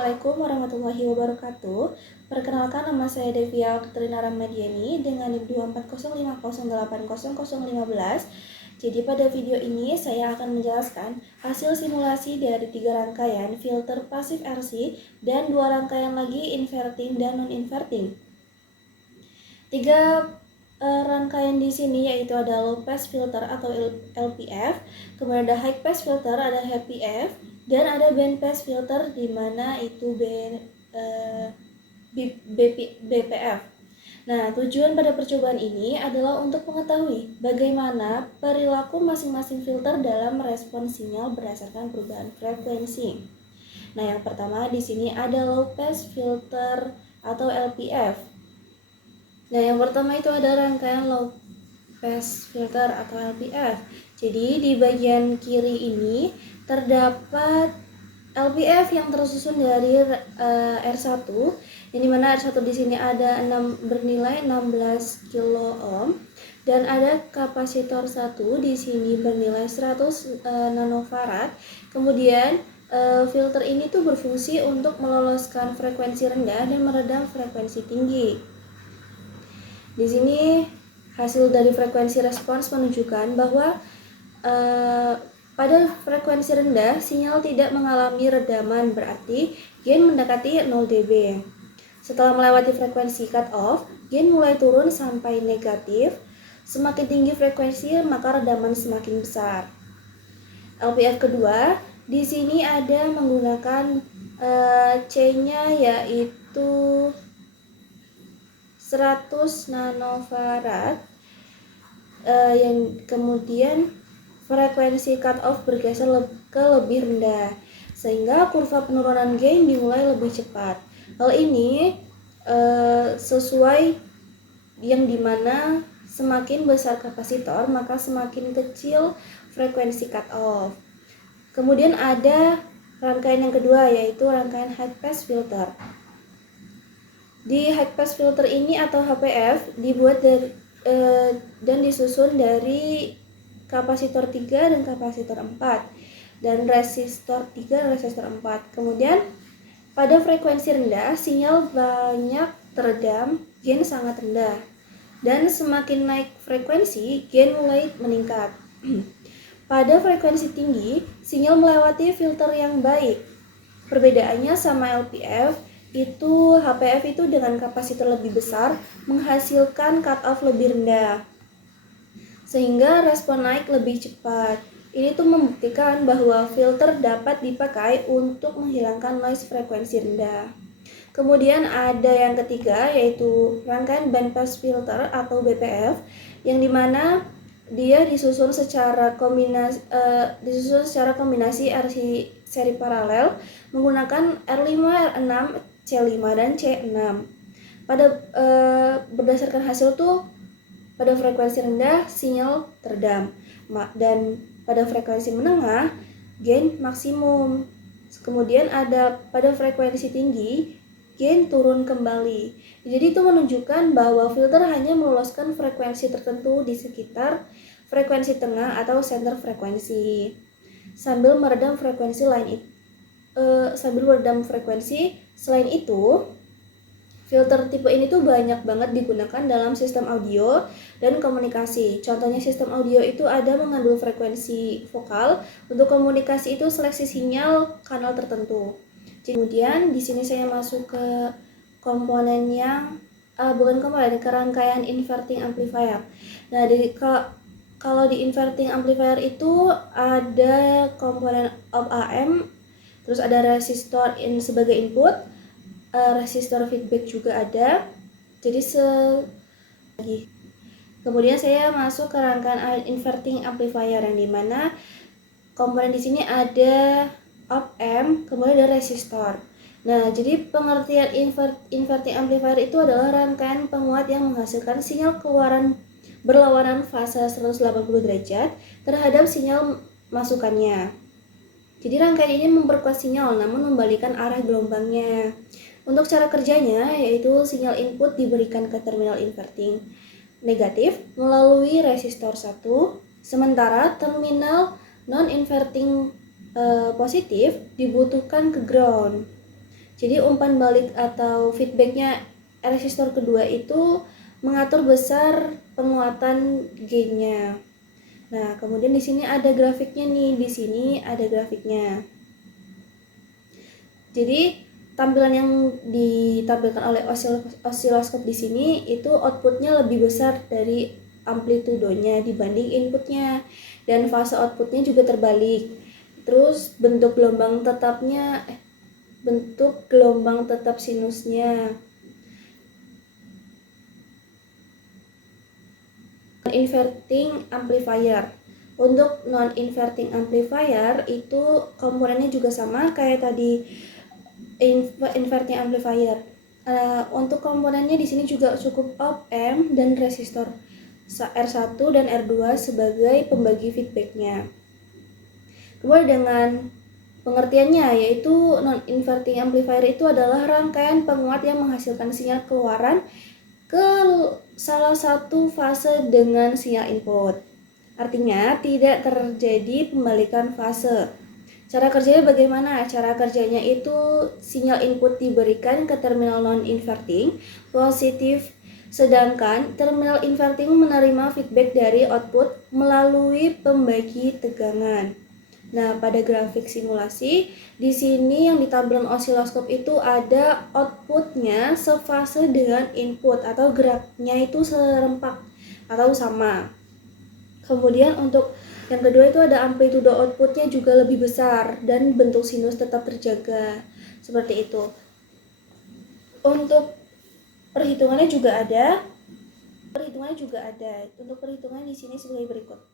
Assalamualaikum warahmatullahi wabarakatuh. Perkenalkan, nama saya Devia Oktrina Ramadiani dengan NIM 24050800015. Jadi pada video ini saya akan menjelaskan hasil simulasi dari 3 rangkaian filter pasif RC dan 2 rangkaian lagi inverting dan non-inverting. 3 rangkaian di sini yaitu ada low pass filter atau LPF, kemudian ada high pass filter ada HPF, dan ada band pass filter di mana itu BPF. Nah, tujuan pada percobaan ini adalah untuk mengetahui bagaimana perilaku masing-masing filter dalam merespon sinyal berdasarkan perubahan frekuensi. Nah, yang pertama di sini ada low pass filter atau LPF. Nah, yang pertama itu ada rangkaian low pass filter atau LPF. Jadi di bagian kiri ini terdapat LPF yang tersusun dari R1, yang dimana R1 di sini ada bernilai 16 kilo ohm, dan ada kapasitor 1 di sini bernilai 100 nanofarad. Kemudian filter ini tuh berfungsi untuk meloloskan frekuensi rendah dan meredam frekuensi tinggi. Di sini hasil dari frekuensi respons menunjukkan bahwa pada frekuensi rendah sinyal tidak mengalami redaman, berarti gain mendekati 0 dB. Setelah melewati frekuensi cut off, gain mulai turun sampai negatif. Semakin tinggi frekuensi maka redaman semakin besar. LPF kedua di sini ada menggunakan C-nya yaitu 100 nanofarad, yang kemudian frekuensi cut off bergeser ke lebih rendah sehingga kurva penurunan gain dimulai lebih cepat. Hal ini sesuai yang dimana semakin besar kapasitor maka semakin kecil frekuensi cut off. Kemudian ada rangkaian yang kedua yaitu rangkaian high pass filter. Di high pass filter ini atau HPF dibuat dari dan disusun dari kapasitor 3 dan kapasitor 4 dan resistor 3 dan resistor 4. Kemudian pada frekuensi rendah sinyal banyak teredam, gain sangat rendah. Dan semakin naik frekuensi, gain mulai meningkat. Pada frekuensi tinggi, sinyal melewati filter yang baik. Perbedaannya sama LPF, itu HPF itu dengan kapasitor lebih besar menghasilkan cut off lebih rendah sehingga respon naik lebih cepat. Ini tuh membuktikan bahwa filter dapat dipakai untuk menghilangkan noise frekuensi rendah. Kemudian ada yang ketiga yaitu rangkaian bandpass filter atau BPF, yang dimana dia disusun secara kombinasi RC seri paralel menggunakan R5, R6, C5 dan C6. Berdasarkan hasil tuh pada frekuensi rendah sinyal teredam dan pada frekuensi menengah gain maksimum. Kemudian ada pada frekuensi tinggi gain turun kembali. Jadi itu menunjukkan bahwa filter hanya meloloskan frekuensi tertentu di sekitar frekuensi tengah atau center frekuensi sambil meredam frekuensi selain itu. Filter tipe ini tuh banyak banget digunakan dalam sistem audio dan komunikasi. Contohnya sistem audio itu ada mengandung frekuensi vokal. Untuk komunikasi itu seleksi sinyal kanal tertentu. Kemudian di sini saya masuk ke komponen yang ke rangkaian inverting amplifier. Nah, kalau di inverting amplifier itu ada komponen op-amp, terus ada resistor sebagai input, resistor feedback juga ada. Jadi kemudian saya masuk ke rangkaian inverting amplifier yang dimana komponen di sini ada op-amp, kemudian ada resistor. Nah, jadi pengertian inverting amplifier itu adalah rangkaian penguat yang menghasilkan sinyal keluaran berlawanan fase 180 derajat terhadap sinyal masukannya. Jadi rangkaian ini memperkuat sinyal namun membalikan arah gelombangnya. Untuk cara kerjanya yaitu sinyal input diberikan ke terminal inverting negatif melalui resistor 1, sementara terminal non-inverting positif dibutuhkan ke ground. Jadi umpan balik atau feedbacknya resistor kedua itu mengatur besar penguatan gainnya. Nah, kemudian di sini ada grafiknya nih, di sini ada grafiknya. Jadi tampilan yang ditampilkan oleh osiloskop di sini itu outputnya lebih besar dari amplitudonya dibanding inputnya, dan fase outputnya juga terbalik. Terus bentuk gelombang tetap sinusnya. Non-inverting amplifier. Untuk non-inverting amplifier itu komponennya juga sama kayak tadi inverting amplifier. Untuk komponennya di sini juga cukup op-amp dan resistor R1 dan R2 sebagai pembagi feedbacknya. Kemudian dengan pengertiannya, yaitu non-inverting amplifier itu adalah rangkaian penguat yang menghasilkan sinyal keluaran ke salah satu fase dengan sinyal input. Artinya tidak terjadi pembalikan fase. Cara kerjanya bagaimana? Cara kerjanya itu sinyal input diberikan ke terminal non-inverting positif, sedangkan terminal inverting menerima feedback dari output melalui pembagi tegangan. Nah, pada grafik simulasi, di sini yang ditampilkan osiloskop itu ada outputnya sefase dengan input atau geraknya itu serempak atau sama. Kemudian untuk yang kedua itu ada amplitudo outputnya juga lebih besar dan bentuk sinus tetap terjaga. Seperti itu. Untuk perhitungannya juga ada. Untuk perhitungan di sini sebagai berikut.